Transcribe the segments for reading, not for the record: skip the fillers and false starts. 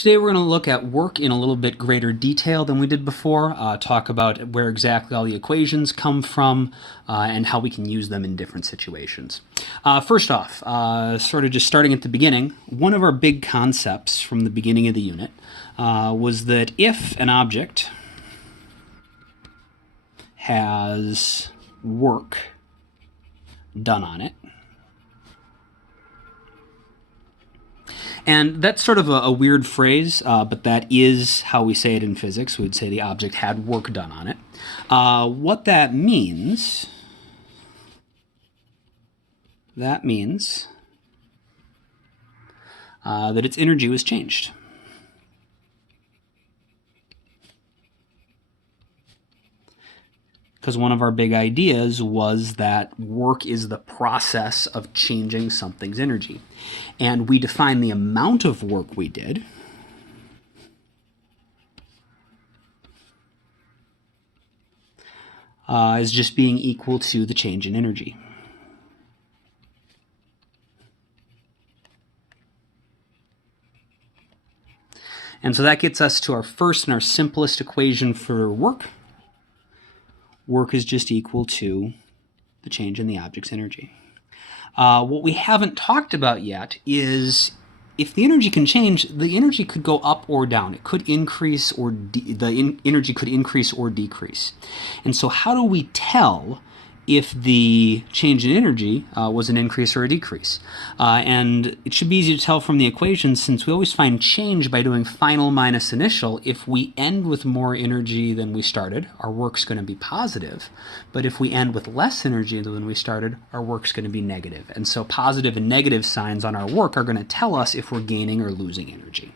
Today we're going to look at work in a little bit greater detail than we did before, talk about where exactly all the equations come from, and how we can use them in different situations. First off, sort of just starting at the beginning, one of our big concepts from the beginning of the unit was that if an object has work done on it, and that's sort of a weird phrase, but that is how we say it in physics. We'd say the object had work done on it. What that means that its energy was changed. Because one of our big ideas was that work is the process of changing something's energy. And we define the amount of work we did as just being equal to the change in energy. And so that gets us to our first and our simplest equation for work. Work is just equal to the change in the object's energy. What we haven't talked about yet is if the energy can change, the energy could go up or down. It could increase or energy could increase or decrease. And so how do we tell if the change in energy was an increase or a decrease? And it should be easy to tell from the equation, since we always find change by doing final minus initial. If we end with more energy than we started, our work's going to be positive. But if we end with less energy than we started, our work's going to be negative. And so positive and negative signs on our work are going to tell us if we're gaining or losing energy.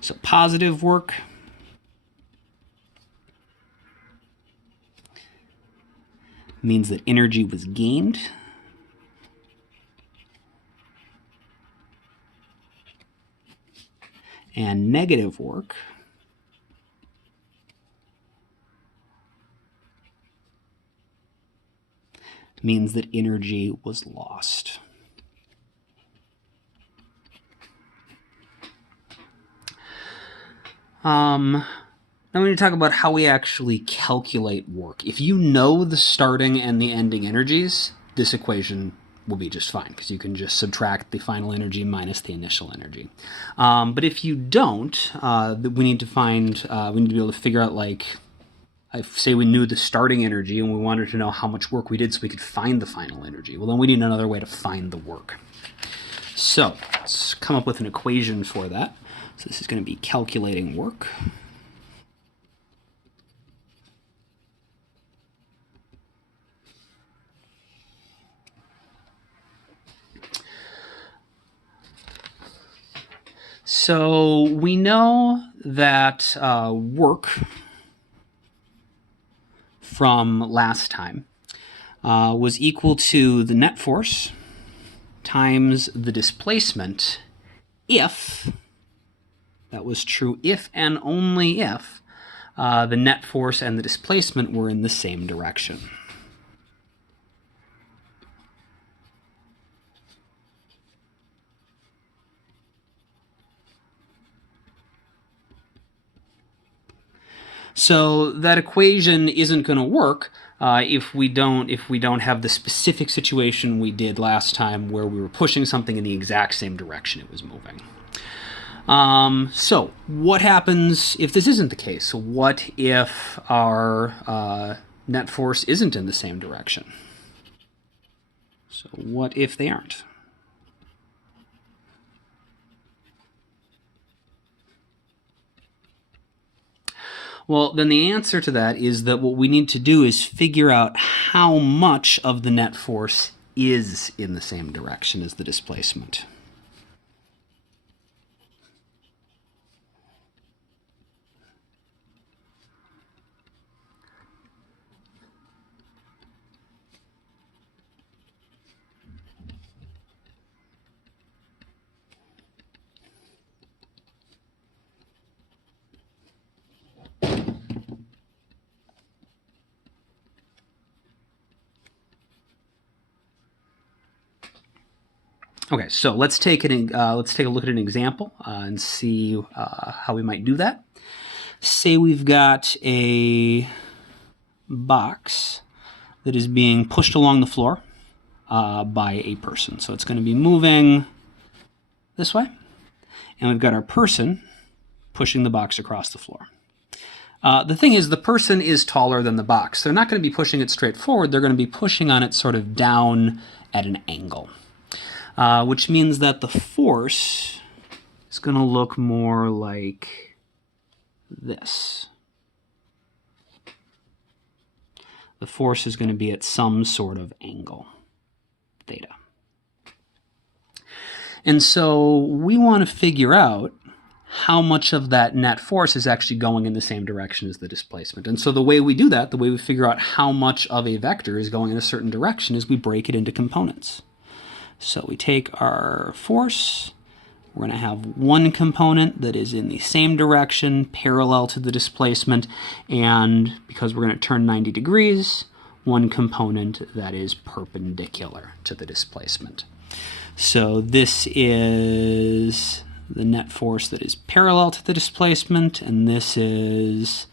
So positive work means that energy was gained. And negative work means that energy was lost. Now we need to talk about how we actually calculate work. If you know the starting and the ending energies, this equation will be just fine, because you can just subtract the final energy minus the initial energy. But if you don't, we need to be able to figure out, like, say we knew the starting energy and we wanted to know how much work we did so we could find the final energy. Well, then we need another way to find the work. So let's come up with an equation for that. So this is going to be calculating work. So we know that work from last time was equal to the net force times the displacement if, that was true if and only if, the net force and the displacement were in the same direction. So that equation isn't going to work if we don't have the specific situation we did last time, where we were pushing something in the exact same direction it was moving. So what happens if this isn't the case? What if our net force isn't in the same direction? So what if they aren't? Well, then the answer to that is that what we need to do is figure out how much of the net force is in the same direction as the displacement. Okay, so let's take a look at an example and see how we might do that. Say we've got a box that is being pushed along the floor by a person. So it's going to be moving this way, and we've got our person pushing the box across the floor. The thing is, the person is taller than the box. They're not going to be pushing it straight forward. They're going to be pushing on it sort of down at an angle, which means that the force is going to look more like this. The force is going to be at some sort of angle, theta. And so we want to figure out how much of that net force is actually going in the same direction as the displacement. And so the way we do that, the way we figure out how much of a vector is going in a certain direction, is we break it into components. So we take our force, we're going to have one component that is in the same direction, parallel to the displacement, and because we're going to turn 90 degrees, one component that is perpendicular to the displacement. So this is the net force that is parallel to the displacement, and this is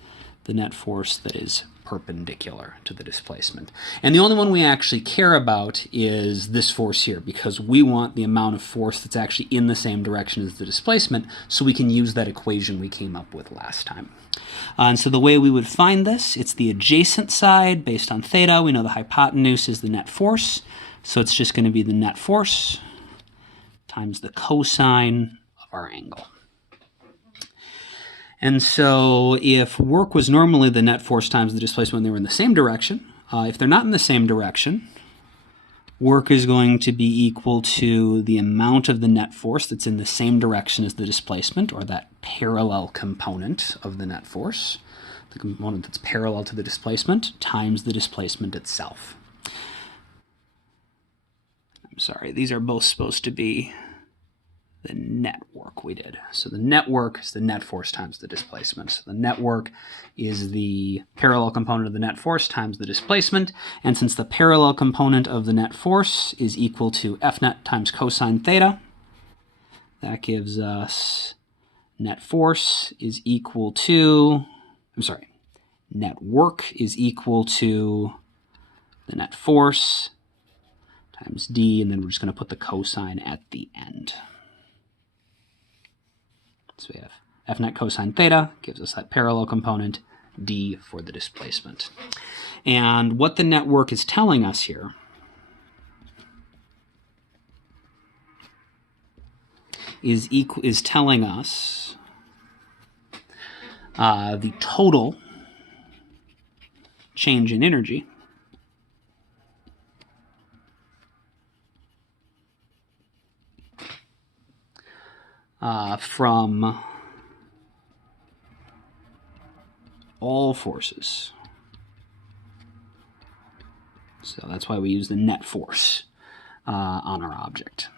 the net force that is perpendicular to the displacement. And the only one we actually care about is this force here, because we want the amount of force that's actually in the same direction as the displacement, so we can use that equation we came up with last time. And so the way we would find this, it's the adjacent side based on theta. We know the hypotenuse is the net force, so it's just going to be the net force times the cosine of our angle. And so if work was normally the net force times the displacement when they were in the same direction, if they're not in the same direction, work is going to be equal to the amount of the net force that's in the same direction as the displacement, or that parallel component of the net force, the component that's parallel to the displacement, times the displacement itself. I'm sorry, these are both supposed to be the net work we did. So the net work is the net force times the displacement. So the net work is the parallel component of the net force times the displacement. And since the parallel component of the net force is equal to F net times cosine theta, that gives us net force is equal to, net work is equal to the net force times d, and then we're just going to put the cosine at the end. So we have F net cosine theta gives us that parallel component, d for the displacement. And what the net work is telling us here is telling us the total change in energy from all forces. So that's why we use the net force on our object.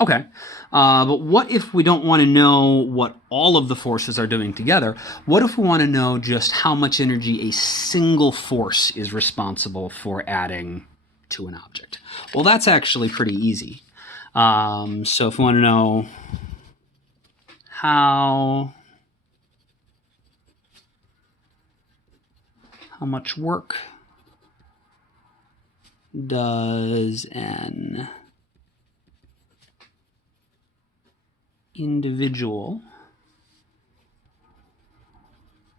Okay, but what if we don't want to know what all of the forces are doing together? What if we want to know just how much energy a single force is responsible for adding to an object? Well, that's actually pretty easy. So if we want to know how much work does an individual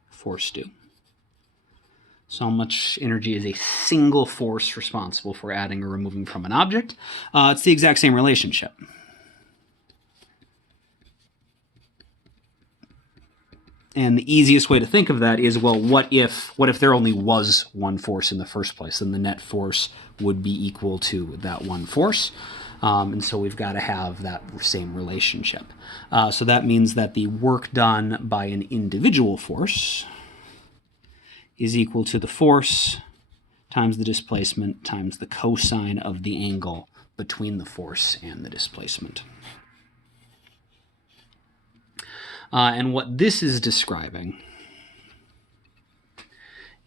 force do? So how much energy is a single force responsible for adding or removing from an object? It's the exact same relationship. And the easiest way to think of that is, well, what if there only was one force in the first place? Then the net force would be equal to that one force. And so we've got to have that same relationship. So that means that the work done by an individual force is equal to the force times the displacement times the cosine of the angle between the force and the displacement. And what this is describing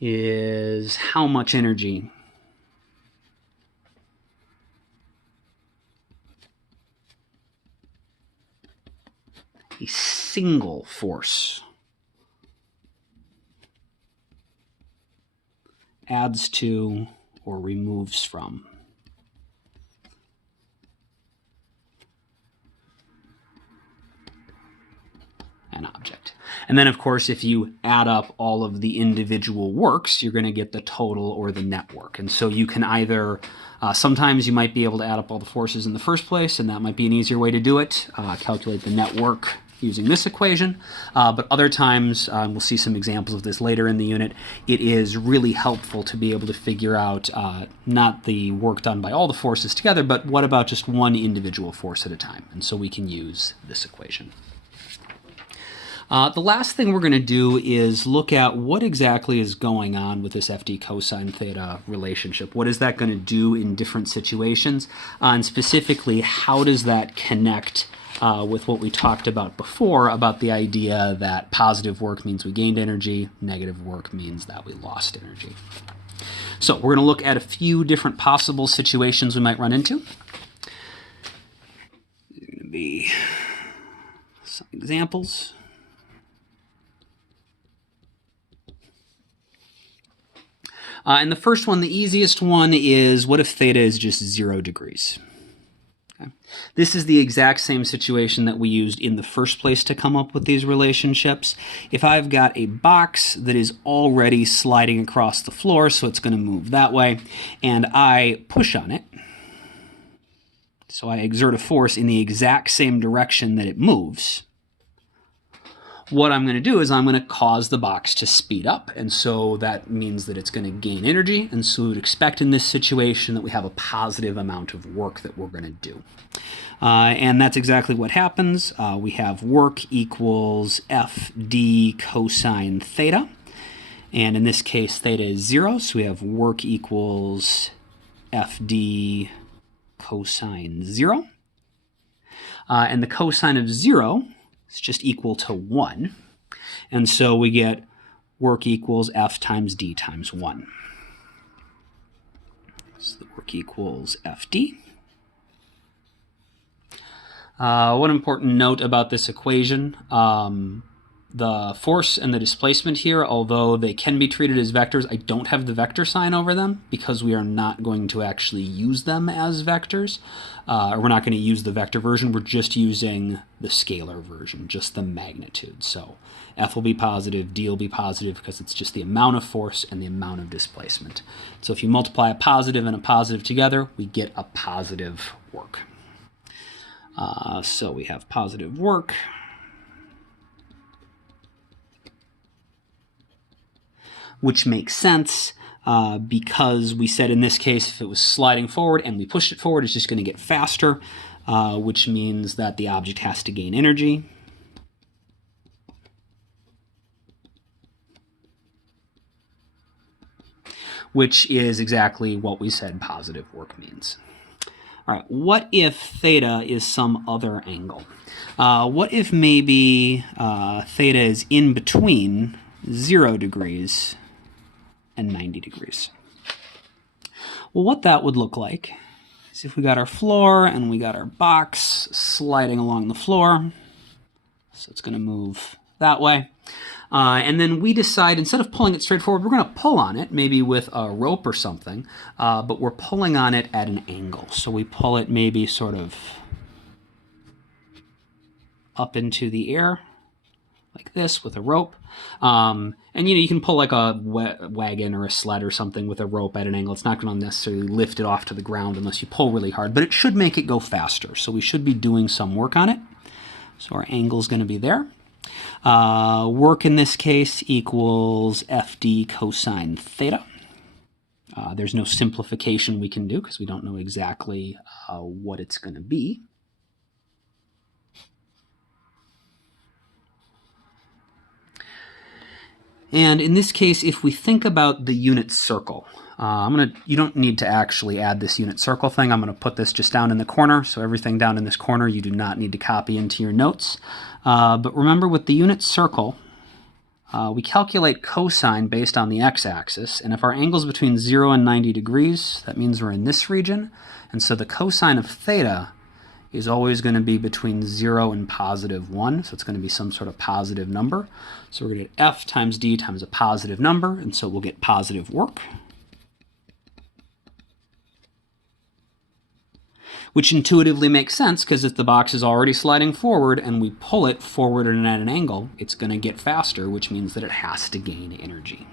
is how much energy a single force adds to or removes from an object. And then, of course, if you add up all of the individual works, you're going to get the total or the net work. And so you can either, sometimes you might be able to add up all the forces in the first place, and that might be an easier way to do it, calculate the net work using this equation. But other times, we'll see some examples of this later in the unit, it is really helpful to be able to figure out not the work done by all the forces together, but what about just one individual force at a time. And so we can use this equation. The last thing we're going to do is look at what exactly is going on with this FD cosine theta relationship. What is that going to do in different situations? And specifically, how does that connect with what we talked about before about the idea that positive work means we gained energy, negative work means that we lost energy. So we're going to look at a few different possible situations we might run into. These are going to be some examples. And the first one, the easiest one, is what if theta is just 0 degrees? Okay. This is the exact same situation that we used in the first place to come up with these relationships. If I've got a box that is already sliding across the floor, so it's going to move that way, and I push on it, so I exert a force in the exact same direction that it moves, what I'm going to do is I'm going to cause the box to speed up, and so that means that it's going to gain energy, and so we would expect in this situation that we have a positive amount of work that we're going to do. And that's exactly what happens. We have work equals FD cosine theta, and in this case theta is 0, so we have work equals FD cosine 0. And the cosine of 0 is just equal to 1. And so we get work equals F times D times 1. So the work equals FD. One important note about this equation, the force and the displacement here, although they can be treated as vectors, I don't have the vector sign over them because we are not going to actually use them as vectors. Or we're not going to use the vector version, we're just using the scalar version, just the magnitude. So F will be positive, D will be positive because it's just the amount of force and the amount of displacement. So if you multiply a positive and a positive together, we get a positive work. So we have positive work. Which makes sense because we said in this case if it was sliding forward and we pushed it forward, it's just going to get faster, which means that the object has to gain energy. Which is exactly what we said positive work means. All right, what if theta is some other angle? What if maybe theta is in between 0 degrees and 90 degrees? Well, what that would look like is if we got our floor and we got our box sliding along the floor, so it's going to move that way. And then we decide, instead of pulling it straight forward, we're going to pull on it, maybe with a rope or something, but we're pulling on it at an angle. So we pull it maybe sort of up into the air, like this, with a rope. And you can pull like a wagon or a sled or something with a rope at an angle. It's not going to necessarily lift it off to the ground unless you pull really hard, but it should make it go faster. So we should be doing some work on it. So our angle is going to be there. Work in this case equals FD cosine theta. There's no simplification we can do because we don't know exactly what it's going to be. And in this case, if we think about the unit circle, you don't need to actually add this unit circle thing. I'm going to put this just down in the corner. So everything down in this corner you do not need to copy into your notes. But remember, with the unit circle, we calculate cosine based on the x-axis. And if our angle is between 0 and 90 degrees, that means we're in this region. And so the cosine of theta is always going to be between 0 and positive 1, so it's going to be some sort of positive number. So we're going to get F times D times a positive number, and so we'll get positive work, which intuitively makes sense because if the box is already sliding forward and we pull it forward and at an angle, it's going to get faster, which means that it has to gain energy.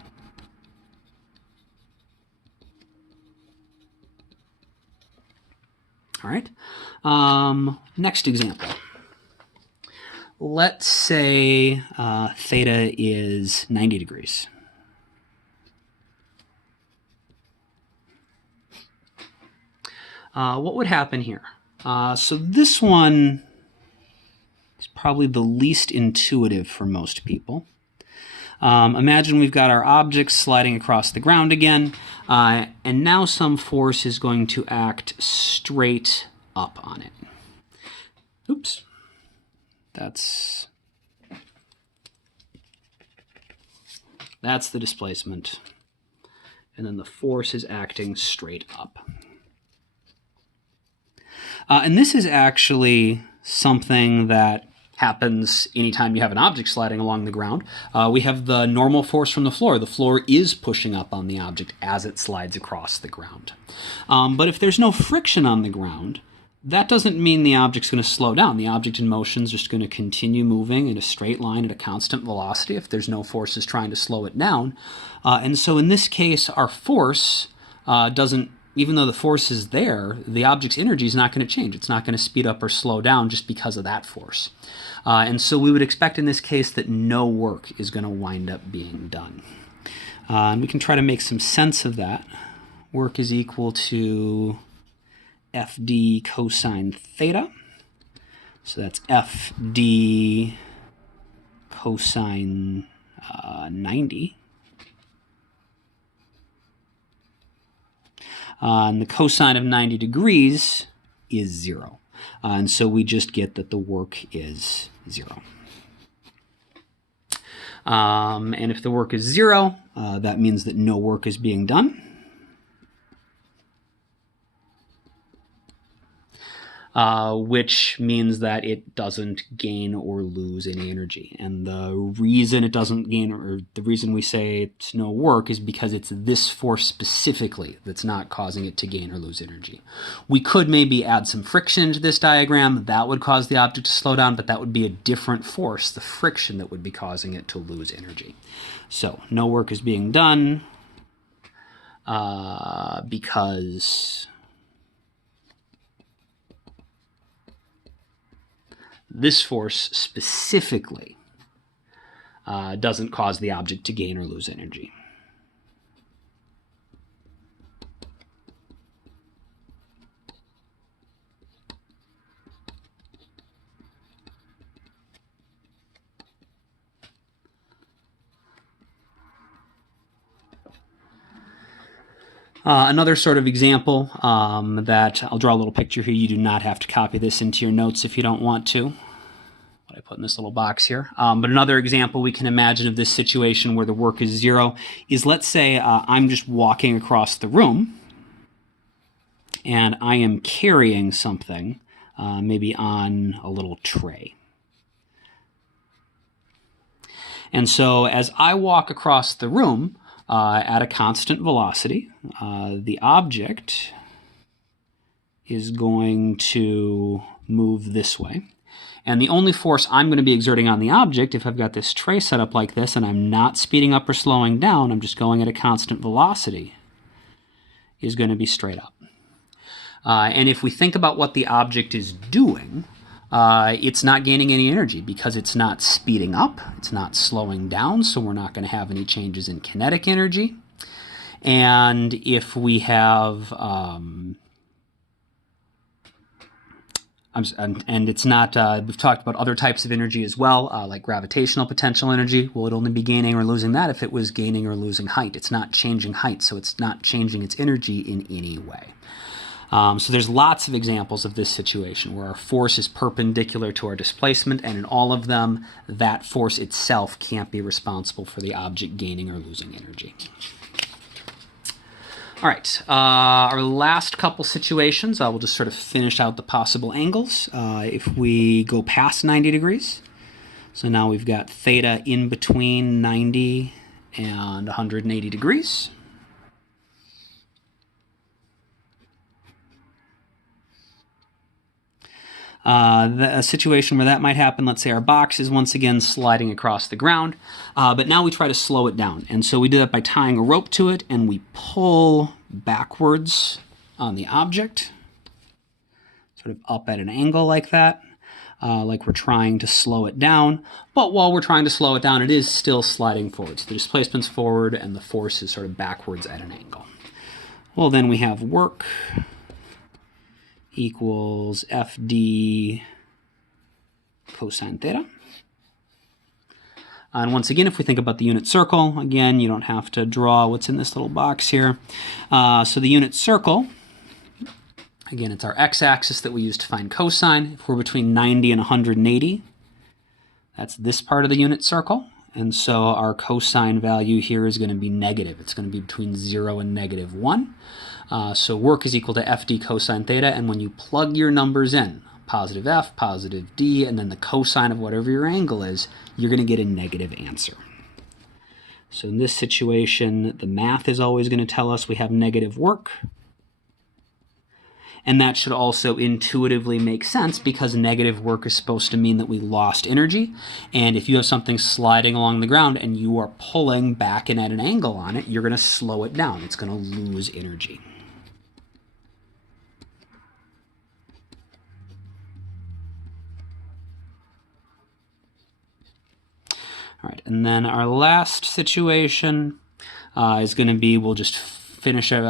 All right, next example. Let's say theta is 90 degrees. What would happen here? So this one is probably the least intuitive for most people. Imagine we've got our object sliding across the ground again, and now some force is going to act straight up on it. Oops. That's the displacement. And then the force is acting straight up. And this is actually something that happens anytime you have an object sliding along the ground. We have the normal force from the floor. The floor is pushing up on the object as it slides across the ground. But if there's no friction on the ground, that doesn't mean the object's going to slow down. The object in motion is just going to continue moving in a straight line at a constant velocity if there's no forces trying to slow it down. And so in this case, our force doesn't, even though the force is there, the object's energy is not going to change. It's not going to speed up or slow down just because of that force. And so we would expect in this case that no work is going to wind up being done. And we can try to make some sense of that. Work is equal to FD cosine theta. So that's FD cosine 90. And the cosine of 90 degrees is 0. And so we just get that the work is 0. And if the work is 0, that means that no work is being done. Which means that it doesn't gain or lose any energy. And the reason it doesn't gain, or the reason we say it's no work, is because it's this force specifically that's not causing it to gain or lose energy. We could maybe add some friction to this diagram. That would cause the object to slow down, but that would be a different force, the friction, that would be causing it to lose energy. So no work is being done because this force specifically doesn't cause the object to gain or lose energy. Another sort of example that I'll draw a little picture here. You do not have to copy this into your notes if you don't want to. What I put in this little box here. But another example we can imagine of this situation where the work is 0 is, let's say I'm just walking across the room and I am carrying something maybe on a little tray. And so as I walk across the room, at a constant velocity, the object is going to move this way. And the only force I'm going to be exerting on the object, if I've got this tray set up like this and I'm not speeding up or slowing down, I'm just going at a constant velocity, is going to be straight up. And if we think about what the object is doing, it's not gaining any energy because it's not speeding up, it's not slowing down, so we're not going to have any changes in kinetic energy. And if we have, and it's not, we've talked about other types of energy as well, like gravitational potential energy. Well, it'd only be gaining or losing that if it was gaining or losing height. It's not changing height, so it's not changing its energy in any way. So there's lots of examples of this situation where our force is perpendicular to our displacement, and in all of them, that force itself can't be responsible for the object gaining or losing energy. All right, our last couple situations, we'll just sort of finish out the possible angles. If we go past 90 degrees, so now we've got theta in between 90 and 180 degrees. A situation where that might happen, let's say our box is once again sliding across the ground, but now we try to slow it down. And so we do that by tying a rope to it, and we pull backwards on the object, sort of up at an angle like that, like we're trying to slow it down. But while we're trying to slow it down, it is still sliding forward. So the displacement's forward, and the force is sort of backwards at an angle. Well, then we have work equals FD cosine theta. And once again, if we think about the unit circle, again, you don't have to draw what's in this little box here. So the unit circle, again, it's our x-axis that we use to find cosine. If we're between 90 and 180, that's this part of the unit circle. And so our cosine value here is going to be negative. It's going to be between 0 and -1. So work is equal to FD cosine theta, and when you plug your numbers in, positive F, positive D, and then the cosine of whatever your angle is, you're going to get a negative answer. So in this situation, the math is always going to tell us we have negative work. And that should also intuitively make sense because negative work is supposed to mean that we lost energy. And if you have something sliding along the ground and you are pulling back and at an angle on it, you're going to slow it down. It's going to lose energy. All right, and then our last situation is going to be, we'll just finish out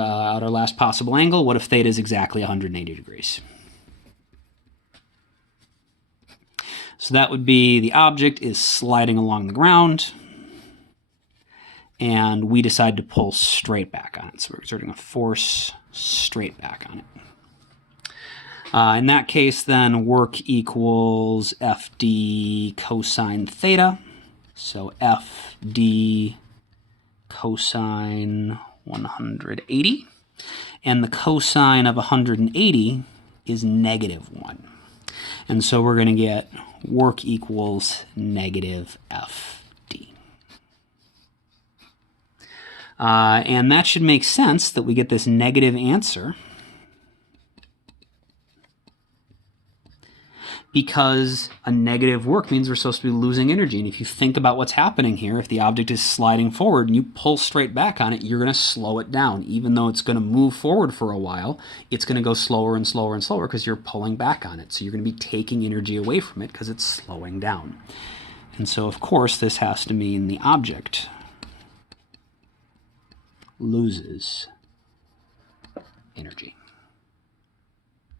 our last possible angle. What if theta is exactly 180 degrees? So that would be the object is sliding along the ground, and we decide to pull straight back on it. So we're exerting a force straight back on it. In that case, then, work equals FD cosine theta. So FD cosine 180, and the cosine of 180 is -1. And so we're going to get work equals negative FD. And that should make sense that we get this negative answer because a negative work means we're supposed to be losing energy. And if you think about what's happening here, if the object is sliding forward and you pull straight back on it, you're going to slow it down. Even though it's going to move forward for a while, it's going to go slower and slower and slower because you're pulling back on it. So you're going to be taking energy away from it because it's slowing down. And so, of course, this has to mean the object loses energy.